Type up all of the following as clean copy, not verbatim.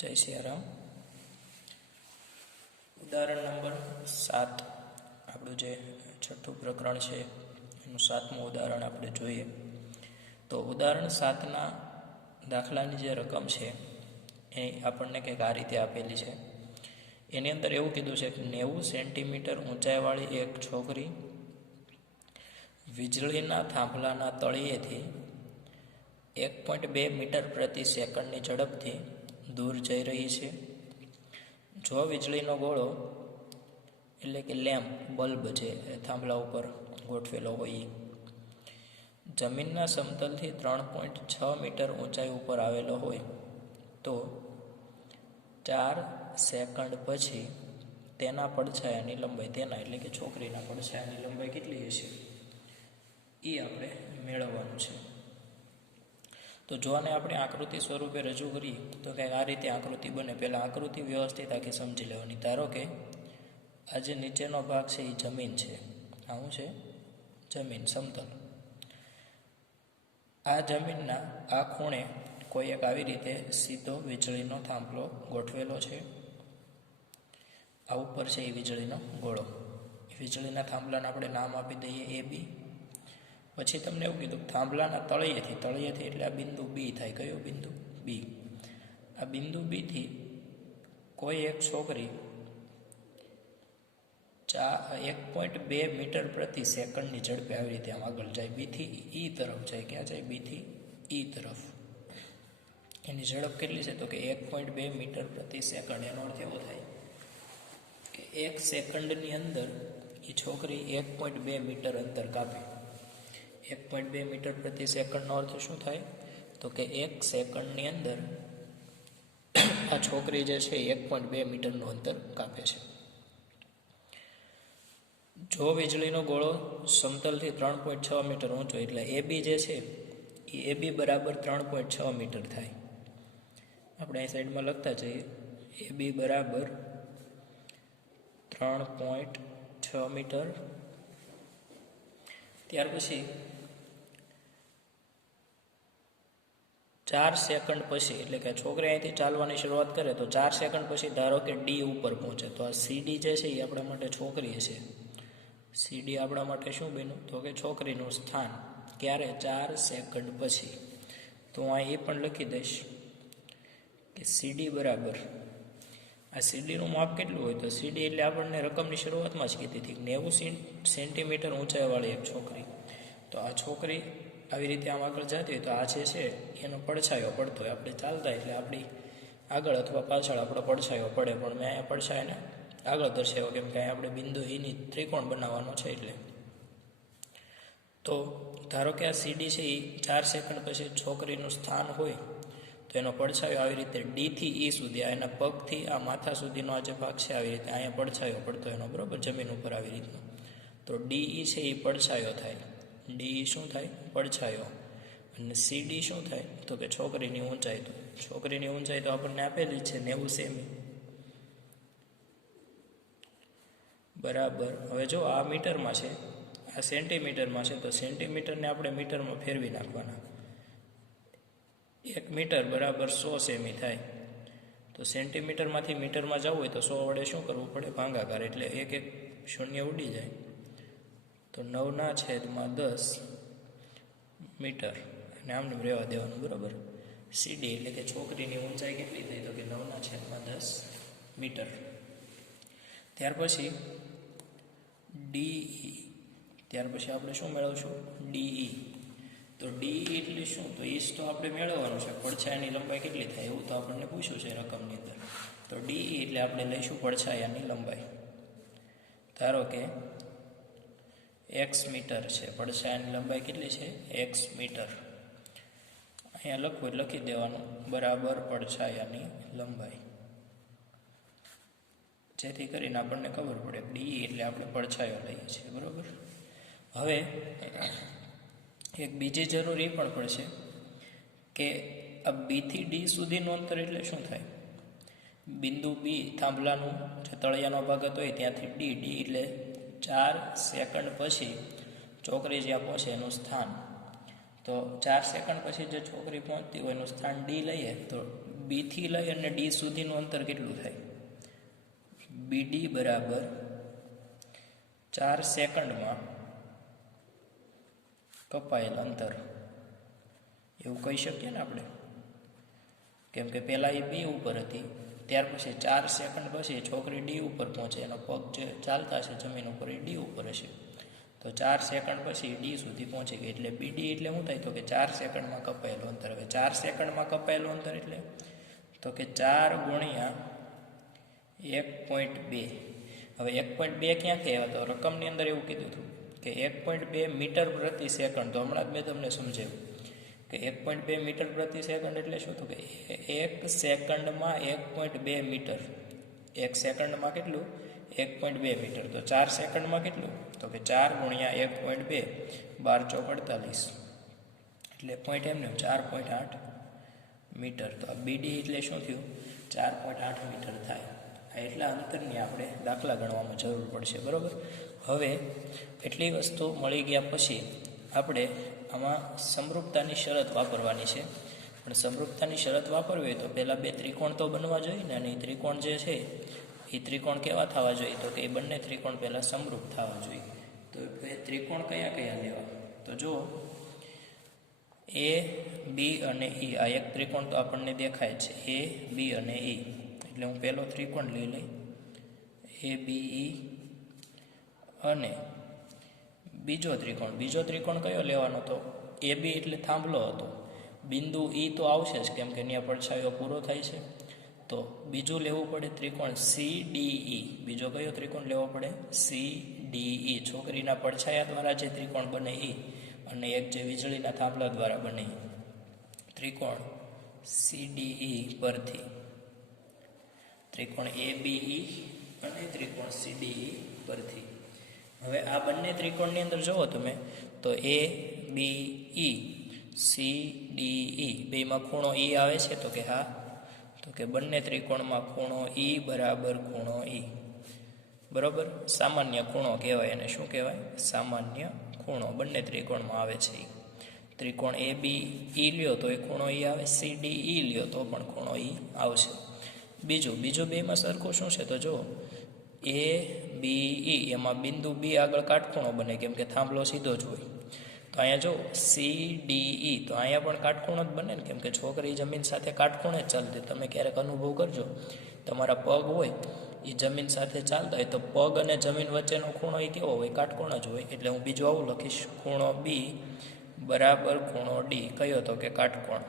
જય સિયારામ. ઉદાહરણ નંબર 7, આપણું જે છઠ્ઠું પ્રકરણ છે એનું 7મું ઉદાહરણ આપણે જોઈએ. તો ઉદાહરણ 7ના દાખલાની જે રકમ છે એ આપણને કંઈક આ રીતે આપેલી છે. એની અંદર એવું કીધું છે કે 90 સેન્ટીમીટર ઊંચાઈવાળી એક છોકરી વીજળીના થાંભલાના તળિયેથી 1.2 મીટર પ્રતિ સેકન્ડની ઝડપથી દૂર જઈ રહી છે. જો વીજળીનો ગોળો એટલે કે લેમ્પ, બલ્બ છે એ થાંભલા ઉપર ગોઠવેલો હોય, જમીનના સમતલથી 3.6 મીટર ઊંચાઈ ઉપર આવેલો હોય, તો 4 સેકન્ડ પછી તેના પડછાયાની લંબાઈ, તેના એટલે કે છોકરીના પડછાયાની લંબાઈ કેટલી હશે એ આપણે મેળવવાનું છે. તો જો આને આપણે આકૃતિ સ્વરૂપે રજૂ કરીએ તો કંઈક આ રીતે આકૃતિ બને. પહેલાં આકૃતિ વ્યવસ્થિત આખી સમજી લેવાની. ધારો કે આ જે નીચેનો ભાગ છે એ જમીન છે, આ શું છે? જમીન, સમતલ. આ જમીનના આ ખૂણે કોઈ એક આવી રીતે સીધો વીજળીનો થાંભલો ગોઠવેલો છે. આ ઉપર છે એ વીજળીનો ગોળો. વીજળીના થાંભલાને આપણે નામ આપી દઈએ AB. પછી તમને એવું કીધું થાંભલાના તળિયેથી એટલે આ બિંદુ બી થાય. કયું બિંદુ? બી. આ બિંદુ બીથી કોઈ એક છોકરી 1.2 મીટર પ્રતિ સેકન્ડની ઝડપે આવી રીતે આમ આગળ જાય, બીથી ઈ તરફ જાય. ક્યાં જાય? બીથી ઈ તરફ. એની ઝડપ કેટલી છે? તો કે 1.2 મીટર પ્રતિ સેકન્ડ. એનો અર્થ એવો થાય કે 1 સેકન્ડની અંદર એ છોકરી 1.2 મીટર અંતર કાપે. 1.2 મીટર પ્રતિ સેકન્ડનો અર્થ શું થાય? તો કે 1 સેકન્ડની અંદર આ છોકરી જે છે 1.2 મીટરનું અંતર કાપે છે. જો વીજળીનો ગોળો સમતલથી 3.6 મીટર ઊંચો, એટલે AB જે છે એ AB બરાબર 3.6 મીટર થાય. આપણે અહીં સાઈડમાં લખતા જઈએ, AB બરાબર 3.6 મીટર. ત્યાર પછી 4 સેકન્ડ પછી, એટલે કે છોકરી અહીંથી ચાલવાની શરૂઆત કરે તો 4 સેકન્ડ પછી ધારો કે D ઉપર પહોંચે, તો આ CD જે છે એ આપણા માટે છોકરી છે. CD આપણા માટે શું બન્યું? તો કે છોકરીનું સ્થાન. ક્યારે? 4 સેકન્ડ પછી. તો હું અહીં એ પણ લખી દઈશ કે CD બરાબર, આ CDનું માપ કેટલું હોય? તો CD એટલે આપણને રકમની શરૂઆતમાં જ કીધી હતી 90 સેન્ટીમીટર ઊંચાઈવાળી એક છોકરી. તો આ છોકરી આવી રીતે આમ આગળ જતી હોય તો આ જે છે એનો પડછાયો પડતો હોય. આપણે ચાલતા એટલે આપણી આગળ અથવા પાછળ આપણો પડછાયો પડે, પણ મેં અહીંયા પડછાયાને આગળ દર્શાવ્યો કેમ કે અહીંયા આપણે બિંદુ એની ત્રિકોણ બનાવવાનો છે. એટલે તો ધારો કે આ CD છે એ 4 સેકન્ડ પછી છોકરીનું સ્થાન હોય તો એનો પડછાયો આવી રીતે D થી E સુધી, આ એના પગથી આ માથા સુધીનો આ જે ભાગ છે આવી રીતે અહીંયા પડછાયો પડતો એનો, બરાબર, જમીન ઉપર આવી રીતનો. તો DE છે એ પડછાયો થાય. DE શું થાય? પડછાયો. અને CD શું થાય? તો કે છોકરીની ઊંચાઈ. તો છોકરીની ઊંચાઈ તો આપણને આપેલી છે 90 સેમી બરાબર. હવે જો આ મીટરમાં છે, આ સેન્ટીમીટરમાં છે, તો સેન્ટીમીટરને આપણે મીટરમાં ફેરવી નાખવાના. 1 મીટર બરાબર 100 સેમી થાય. તો સેન્ટીમીટરમાંથી મીટરમાં જવું હોય તો 100 વડે શું કરવું પડે? ભાગાકાર. એટલે 1 શૂન્ય ઉડી જાય. તો 9/10 મીટર, અને આમને રહેવા દેવાનું, બરાબર. CD એટલે કે છોકરીની ઊંચાઈ કેટલી થઈ? તો કે 9/10 મીટર. ત્યાર પછી DE, ત્યાર પછી આપણે શું મેળવશું? DE. તો DE એટલે શું? તો એ તો આપણે મેળવવાનું છે. પડછાયાની લંબાઈ કેટલી થાય એવું તો આપણને પૂછ્યું છે રકમની અંદર. તો DE એટલે આપણે લઈશું પડછાયાની લંબાઈ. ધારો કે x મીટર છે, પડછાયાની લંબાઈ કેટલી છે? x metre. અહીંયા લખવું લખી દેવાનું બરાબર પડછાયાની લંબાઈ, જેથી કરીને આપણને ખબર પડે DE એટલે આપણે પડછાયો લઈએ છીએ, બરાબર. હવે એક બીજી જરૂર એ પણ પડશે કે આ B થી D સુધીનું અંતર એટલે શું થાય? બિંદુ B, થાંભલાનું જે તળિયાનો ભાગ હતો હોય ત્યાંથી D એટલે 4 સેકન્ડ પછી છોકરી જ્યાં પહોંચે એનું સ્થાન. તો 4 સેકન્ડ પછી જે છોકરી પહોંચતી હોય એનું સ્થાન D લઈએ તો બીથી લઈ અને ડી સુધીનું અંતર કેટલું થાય? બીડી બરાબર 4 સેકન્ડમાં કપાયેલ અંતર, એવું કહી શકીએ ને આપણે, કેમ કે પહેલાં એ બી ઉપર હતી, ત્યાર પછી 4 સેકન્ડ પછી છોકરી ડી ઉપર પહોંચે, એનો પગ જે ચાલતા છે જમીન ઉપર એ ડી ઉપર હશે, તો 4 સેકન્ડ પછી ડી સુધી પહોંચી ગઈ, એટલે બીડી એટલે શું થાય? તો કે 4 સેકન્ડમાં કપાયેલું અંતર. હવે 4 સેકન્ડમાં કપાયેલું અંતર એટલે તો કે 4 ગુણ્યા 1.2. હવે 1.2 ક્યાંથી આવ્યા? તો રકમની અંદર એવું કીધું હતું કે 1.2 મીટર પ્રતિ સેકન્ડ. તો હમણાં જ મેં તમને સમજાવ્યું કે 1.2 મીટર પ્રતિ સેકન્ડ એટલે શું? તો કે 1 સેકન્ડમાં 1.2 મીટર. 1 સેકન્ડમાં કેટલું? 1.2 મીટર. તો 4 સેકન્ડમાં કેટલું? તો કે 4 ગુણ્યા 1.2, 12 ચોક 48, એટલે પોઈન્ટ એમને 4.8 મીટર. તો આ બીડી એટલે શું થયું? 4.8 મીટર થાય. એટલા અંતરની આપણે દાખલા ગણવામાં જરૂર પડશે, બરાબર. હવે એટલી વસ્તુ મળી ગયા પછી આપણે આમાં સમરૂપતાની શરત વાપરવાની છે. પણ સમરૂપતાની શરત વાપરવી હોય તો પહેલાં 2 ત્રિકોણ તો બનવા જોઈએ ને, અને એ ત્રિકોણ જે છે એ ત્રિકોણ કેવા થવા જોઈએ? તો કે એ બંને ત્રિકોણ પહેલાં સમરૂપ થવા જોઈએ. તો એ ત્રિકોણ કયા કયા લેવા? તો જો એ, બી અને ઈ, આ એક ત્રિકોણ તો આપણને દેખાય છે, એ, બી અને ઈ. એટલે હું પહેલો ત્રિકોણ લઈ લઈ, એ, બી, ઈ, અને બીજો ત્રિકોણ કયો લેવાનો? તો એ બી એટલે થાંભલો હતો, બિંદુ ઈ તો આવશે જ, કેમ કે ત્યાં પડછાયો પૂરો થાય છે. તો બીજું લેવું પડે ત્રિકોણ સી ડી ઈ. બીજો કયો ત્રિકોણ લેવો પડે? C D E. છોકરીના પડછાયા દ્વારા જે ત્રિકોણ બને એ, અને એક જે વીજળીના થાંભલા દ્વારા બને ત્રિકોણ સી ડી ઈ પરથી ત્રિકોણ એ બી ઈ અને ત્રિકોણ સી ડી ઈ પરથી. હવે આ બંને ત્રિકોણની અંદર જુઓ તમે તો એ, બી, ઈ, સી, ડી, ઈ બેમાં ખૂણો ઈ આવે છે? તો કે હા. તો કે બંને ત્રિકોણમાં ખૂણો ઈ બરાબર ખૂણો ઈ, બરાબર. સામાન્ય ખૂણો કહેવાય, એને શું કહેવાય? સામાન્ય ખૂણો બંને ત્રિકોણમાં આવે છે. ત્રિકોણ એ બી ઈ લ્યો તો એ ખૂણો ઈ આવે, સી ડી ઈ લ્યો તો પણ ખૂણો ઈ આવશે. બીજું બેમાં સરખું શું છે? તો જો એ, બી, ઈ એમાં બિંદુ બી આગળ કાટખૂણો બને, કેમ કે થાંભલો સીધો જ હોય. તો અહીંયા જો સી ડી ઈ, તો અહીંયા પણ કાટખૂણો જ બને ને, કેમ કે છોકરી જમીન સાથે કાટખૂણે જ ચાલતી. તમે ક્યારેક અનુભવ કરજો, તમારા પગ હોય એ જમીન સાથે ચાલતા હોય તો પગ અને જમીન વચ્ચેનો ખૂણો એ કેવો હોય? કાટખૂણો જ હોય. એટલે હું બીજું આવું લખીશ, ખૂણો બી બરાબર ખૂણો ડી. કયો? તો કે કાટકોણ.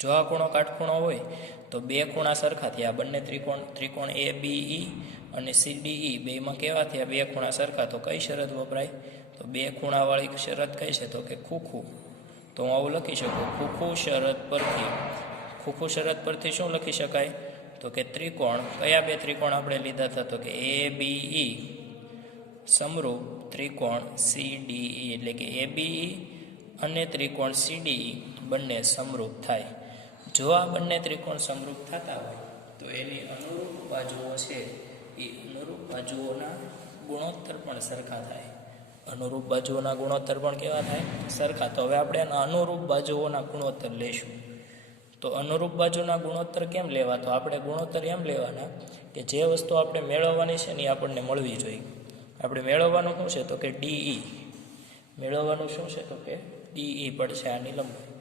જો આ ખૂણો કાટખૂણો હોય તો બે ખૂણા સરખા થયા. બંને ત્રિકોણ એ બી ઈ અને સી ડી ઈ બેમાં કેવા થયા? બે ખૂણા સરખા. તો કઈ શરત વપરાય? તો બે ખૂણાવાળી શરત કઈ છે? તો કે ખૂખું. તો હું આવું લખી શકું, ખૂખું શરત પરથી શું લખી શકાય? તો કે ત્રિકોણ, કયા બે ત્રિકોણ આપણે લીધા હતા? તો કે એ બી ઈ સમરૂપ ત્રિકોણ સી ડી ઈ, એટલે કે એ બી ઈ અને ત્રિકોણ સી ડી ઈ બંને સમરૂપ થાય. જો આ બંને ત્રિકોણ સમરૂપ થતા હોય તો એની અનુરૂપ બાજુઓ છે એ અનુરૂપ બાજુઓના ગુણોત્તર પણ સરખા થાય. અનુરૂપ બાજુઓના ગુણોત્તર પણ કેવા થાય? સરખા. તો હવે આપણે એના અનુરૂપ બાજુઓના ગુણોત્તર લઈશું. તો અનુરૂપ બાજુના ગુણોત્તર કેમ લેવા? તો આપણે ગુણોત્તર એમ લેવાના કે જે વસ્તુ આપણે મેળવવાની છે ને એ આપણને મળવી જોઈએ. આપણે મેળવવાનું શું છે? તો કે ડીઈ. મેળવવાનું શું છે? તો કે ડીઈ પડશે આની લંબાઈ.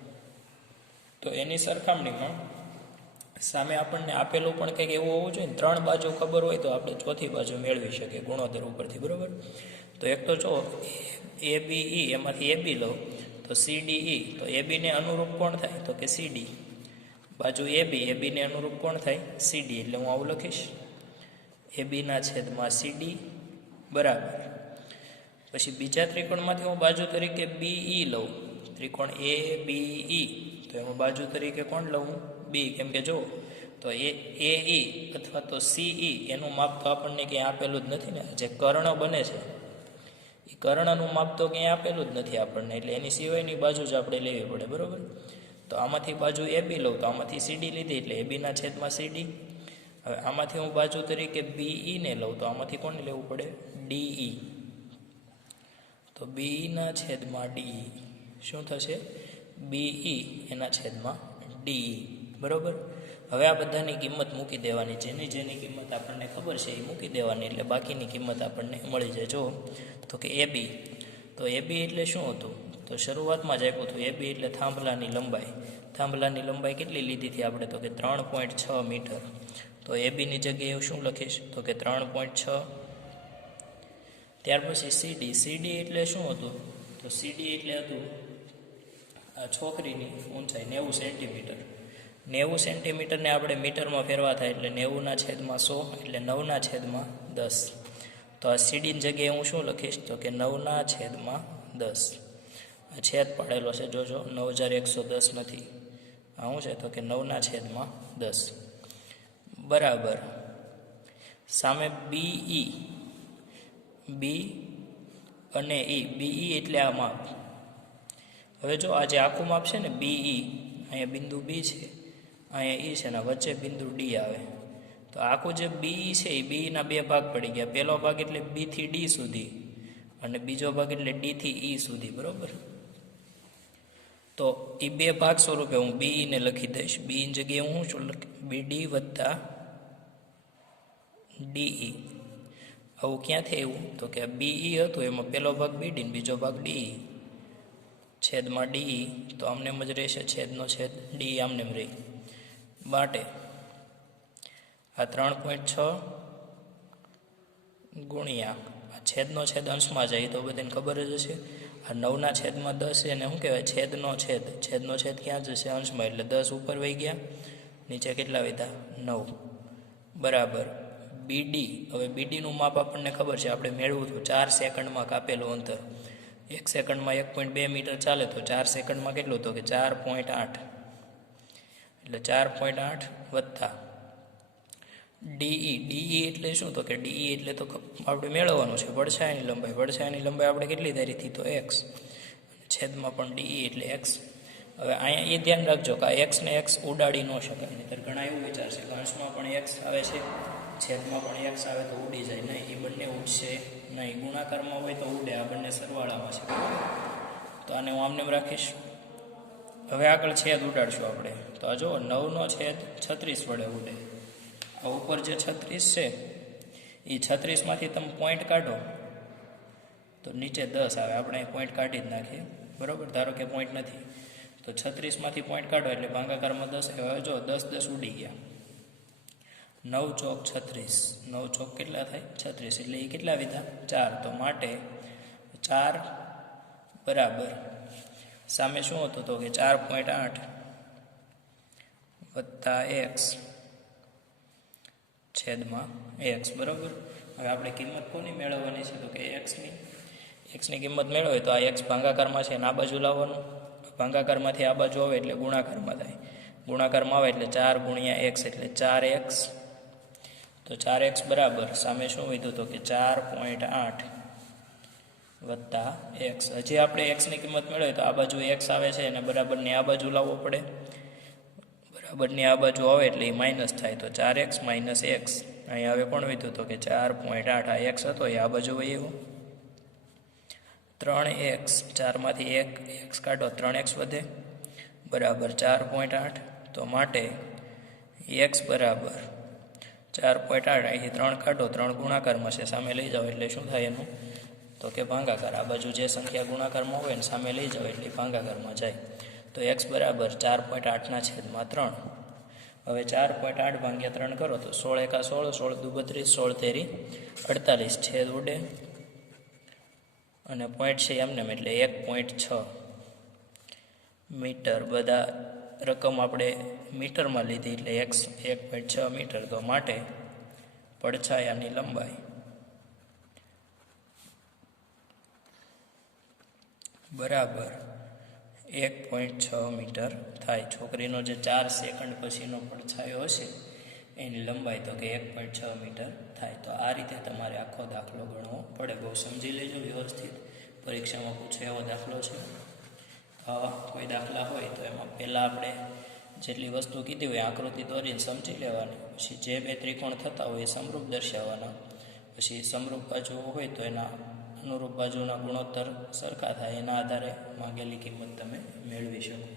તો એની સરખામણીમાં સામે આપણને આપેલું પણ કંઈક એવું હોવું જોઈએ ને. 3 બાજુ ખબર હોય તો આપણે ચોથી બાજુ મેળવી શકીએ ગુણોત્તર ઉપરથી, બરાબર. તો એક તો જો એ બી ઈ, એમાંથી એ બી લો તો સી ડી ઈ, તો એ બીને અનુરૂપ કોણ થાય? તો કે સી ડી. બાજુ એ બીને અનુરૂપ કોણ થાય? C D. એટલે હું આવું લખીશ, એ બીના છેદમાં સી ડી બરાબર. પછી બીજા ત્રિકોણમાંથી હું બાજુ તરીકે બી ઈ લઉં, ત્રિકોણ એ બી ઈ, તો એમાં બાજુ તરીકે કોણ લઉં? બી. કેમ કે જો તો એ ઈ અથવા તો સી ઈ એનું માપ તો આપણને ક્યાંય આપેલું જ નથી ને. જે કર્ણ બને છે એ કર્ણનું માપ તો ક્યાંય આપેલું જ નથી આપણને, એટલે એની સિવાયની બાજુ જ આપણે લેવી પડે, બરાબર. તો આમાંથી બાજુ એ બી લઉં તો આમાંથી સી ડી લીધી, એટલે એ બીના છેદમાં સી ડી. હવે આમાંથી હું બાજુ તરીકે બી ઈને લઉં તો આમાંથી કોને લેવું પડે? D E. તો બીના છેદમાં ડી શું થશે? બી ઈ એના છેદમાં ડી, બરાબર. હવે આ બધાની કિંમત મૂકી દેવાની, જેની જેની કિંમત આપણને ખબર છે એ મૂકી દેવાની, એટલે બાકીની કિંમત આપણને મળી જાય. જો તો કે AB, તો AB એટલે શું હતું? તો શરૂઆતમાં જ આપ્યું હતું AB એટલે થાંભલાની લંબાઈ. થાંભલાની લંબાઈ કેટલી લીધી હતી આપણે? તો કે 3.6 મીટર. તો ABની જગ્યાએ શું લખીશ? તો કે 3.6. ત્યાર પછી CD એટલે શું હતું? તો CD એટલે હતું આ છોકરીની ઊંચાઈ 90 સેન્ટીમીટર. 90 સેન્ટીમીટરને આપણે મીટરમાં ફેરવા થાય એટલે 90/100 એટલે 9/10. તો આ સીડીની જગ્યાએ હું શું લખીશ? તો કે 9/10. આ છેદ પાડેલો છે, જોજો 9110 નથી, આ શું છે? તો કે 9/10 બરાબર. સામે BE, B અને E. BE એટલે આ માપ. હવે જો આ જે આખું માપ છે ને BE, અહીંયા બિંદુ B છે, અહીંયા E છે ને વચ્ચે બિંદુ D આવે. તો આખું જે BE છે એ BEના બે ભાગ પડી ગયા. પહેલો ભાગ એટલે B થી D સુધી અને બીજો ભાગ એટલે D થી E સુધી, બરાબર. તો એ બે ભાગ સ્વરૂપે હું BE ને લખી દઈશ. BEની જગ્યાએ હું શું BD વત્તા DE. આવું ક્યાંથી આવ્યું? તો કે BE હતું એમાં પહેલો ભાગ BD ને બીજો ભાગ DE, છેદમાં DE. તો આમને જ રહેશે, છેદનો છેદ DE આમને રહી. માટે આ 3.6 ગુણ્યા આ છેદનો છેદ અંશમાં જાય તો બધાને ખબર જ હશે. આ 9/10 એને શું કહેવાય? છેદનો છેદ. છેદનો છેદ ક્યાં જશે? અંશમાં, એટલે 10 ઉપર વહી ગયા, નીચે કેટલા વધ્યા? 9 બરાબર. BD, હવે BDનું માપ આપણને ખબર છે, આપણે મેળવું હતું 4 સેકન્ડમાં કાપેલું અંતર. 1 સેકન્ડમાં 1.2 મીટર ચાલે તો 4 સેકન્ડમાં કેટલું? તો કે 4.8. એટલે 4.8 વત્તા DE. DE એટલે શું? તો કે DE એટલે તો આપણે મેળવવાનું છે પડછાયાની લંબાઈ. પડછાયાની લંબાઈ આપણે કેટલી ધારી હતી? તો x. છેદમાં પણ DE એટલે x. હવે અહીંયા એ ધ્યાન રાખજો કે આ x ને x ઉડાડી ન શકાય, નહીંતર ઘણા એવું વિચારશે કે અંશમાં પણ x આવે છે, છેદમાં પણ x આવે તો ઉડી જાય. નહીં, એ બંને ઉડશે નહીં. ગુણાકારમાં હોય તો ઉડે, આ બંને સરવાળામાં છે. તો આને હું આમને રાખીશ. હવે આગળ છેદ ઉડાડશું આપણે. તો આ જો 9/36 વડે ઉડે. આ ઉપર જે 36 છે એ 36માંથી તમે પોઈન્ટ કાઢો તો નીચે 10 આવે. આપણે પોઈન્ટ કાઢી જ નાખીએ, બરાબર. ધારો કે પોઈન્ટ નથી તો 36માંથી પોઈન્ટ કાઢો એટલે ભાગાકારમાં 10 આવે. જો 10 ઉડી ગયા. 9 ચોક 36, 9 ચોક કેટલા થાય? 36. એટલે એ કેટલા વિધા? 4. તો માટે 4 બરાબર સામે શું હતું? તો કે 4.8 વત્તા x છેદમાં x, બરાબર. હવે આપણે કિંમત કોની મેળવવાની છે? તો કે એક્સની કિંમત મેળવે તો આ x ભાગાકારમાં છે ને આ બાજુ લાવવાનું. ભાગાકારમાંથી આ બાજુ આવે એટલે ગુણાકારમાં થાય. ગુણાકારમાં આવે એટલે 4 ગુણ્યા x એટલે 4x. તો 4x બરાબર સામે શું વધ્યું? તો કે 4.8 વત્તા x. હજી આપણે એક્સની કિંમત મેળવીએ તો આ બાજુ x આવે છે અને બરાબરની આ બાજુ લાવવો પડે. બરાબરની આ બાજુ આવે એટલે એ માઇનસ થાય. તો 4x માઇનસ x. અહીંયા હવે કોણ વધ્યું? તો કે 4.8. આ x હતો એ આ બાજુ વહી આવ્યો. 3x, 4માંથી 1 x કાઢો 3x વધે, બરાબર 4.8. તો માટે x બરાબર 4.8. અહીંથી 3 કાઢો, 3 ગુણાકારમાં છે, સામે લઈ જાઓ એટલે શું થાય એનું? તો કે ભાગાકાર. આ બાજુ જે સંખ્યા ગુણાકારમાં હોય ને સામે લઈ જાઓ એટલે ભાગાકારમાં જાય. તો x બરાબર 4.8/3. હવે 4.8 ભાગ્યા 3 કરો તો 16 એકા 16, 16 દુ 32, 16 તેરી 48. છેદ ઉડે અને પોઈન્ટ છે એમને એટલે 1.6 મીટર. બધા રકમ આપણે મીટરમાં લીધી એટલે x 1.6 મીટર. તો માટે પડછાયાની લંબાઈ બરાબર 1.6 મીટર થાય. છોકરીનો જે 4 સેકન્ડ પછીનો પડછાયો હશે એની લંબાઈ તો કે 1.6 મીટર થાય. તો આ રીતે તમારે આખો દાખલો ગણવો પડે. બહુ સમજી લેજો વ્યવસ્થિત, પરીક્ષામાં પૂછે એવો દાખલો છે. કોઈ દાખલા હોય તો એમાં પહેલાં આપણે જેટલી વસ્તુ કીધી હોય આકૃતિ દોરીને સમજી લેવાની. પછી જે બે ત્રિકોણ થતા હોય એ સમરૂપ દર્શાવવાના. પછી સમરૂપ બાજુઓ હોય તો એના અનુરૂપ બાજુના ગુણોત્તર સરખા થાય, એના આધારે માંગેલી કિંમત તમે મેળવી શકો.